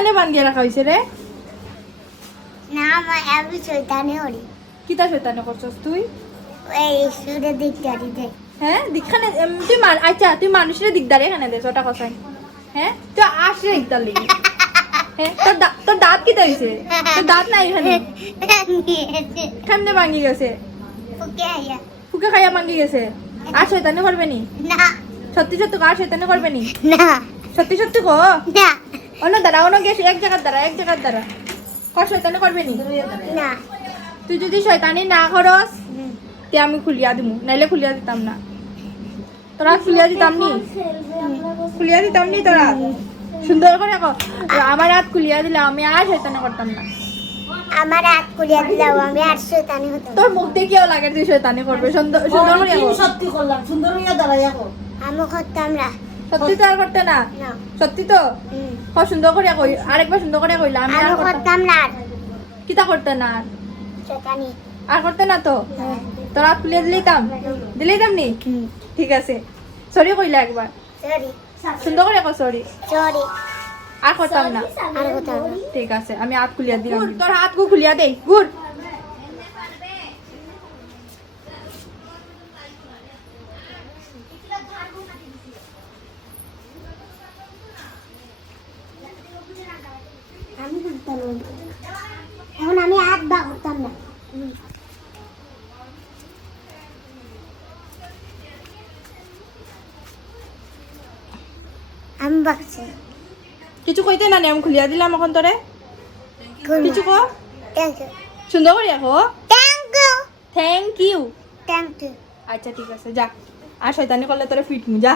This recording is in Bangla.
এখানে বান্ধিয়ে রাখা হয়েছে রে? না আমার আমি শয়তানি করি কিতা শয়তানি করছস তুই? এই সুরে দিকদারি দে হ্যাঁ দিকখানে তুই আচ্ছা তুই মানুষের দিকদারি এখানে দেছ ওটা কথাই। হ্যাঁ তুই আসলে দিকদার লিগি। হ্যাঁ তোর দাঁত কিতা হইছে? তোর দাঁত নাই এখানে। কেমনে ভাঙি গেছে? ওকে আয়া ফুকে খাইয়া ভাঙি গেছে। আর শয়তানি করবে নি? না সত্যি সত্যি আর শয়তানি করবে নি? না সত্যি সত্যি কো। না অন্য দাঁড়া অন্য গেছ এক জায়গার দ্বারা কর শয়তানি করবে নি? না তুই যদি শয়তানি না করস তে আমি খুলিয়া দিমু, নাইলে খুলিয়া দিতাম না। তোরা খুলিয়া দিতাম নি? খুলিয়া দিতাম নি তোরা? সুন্দর করে কর। আমার হাত খুলিয়া দিলে আমি আর শয়তানি করতাম না। আমার হাত কুড়িয়ে দিলাম আমি আর শয়তানি হতাম তোর মুখ দেখিও লাগে তুই শয়তানি করবে। সুন্দর সুন্দর করে কর। সত্যি করলাম সুন্দর হইয়া দাঁড়াইয়া কর আমি করতাম না সত্যি তো আর করতে না? না সত্যি তো? সুন্দর করে কই, আরেকবার সুন্দর করে কইলা আমি আর আমি করতাম। করতাম না কিতা করতে না? শয়তানি আর করতে না তো? তোর হাত খুলিয়া দিলেইতাম নি? ঠিক আছে সরি কইলা একবার। সরি সুন্দর করে কর সরি। সরি আর করতাম না। আর করতাম না ঠিক আছে আমি হাত খুলিয়া দিলাম। তোর হাত গু খুলিয়া দে গুড। আমি করতাম না এখন আমি হাত বা করতাম না আমি বাকছি কিছু কইতে না আমি খুলিয়া দিলাম এখন তোরে। কিছু কো থ্যাংক ইউ সুন্দর করে কো। Thank you thank you. Thank you আচ্ছা ঠিক আছে যা। আর শয়তানি করলে তোরে ফিটমু যা।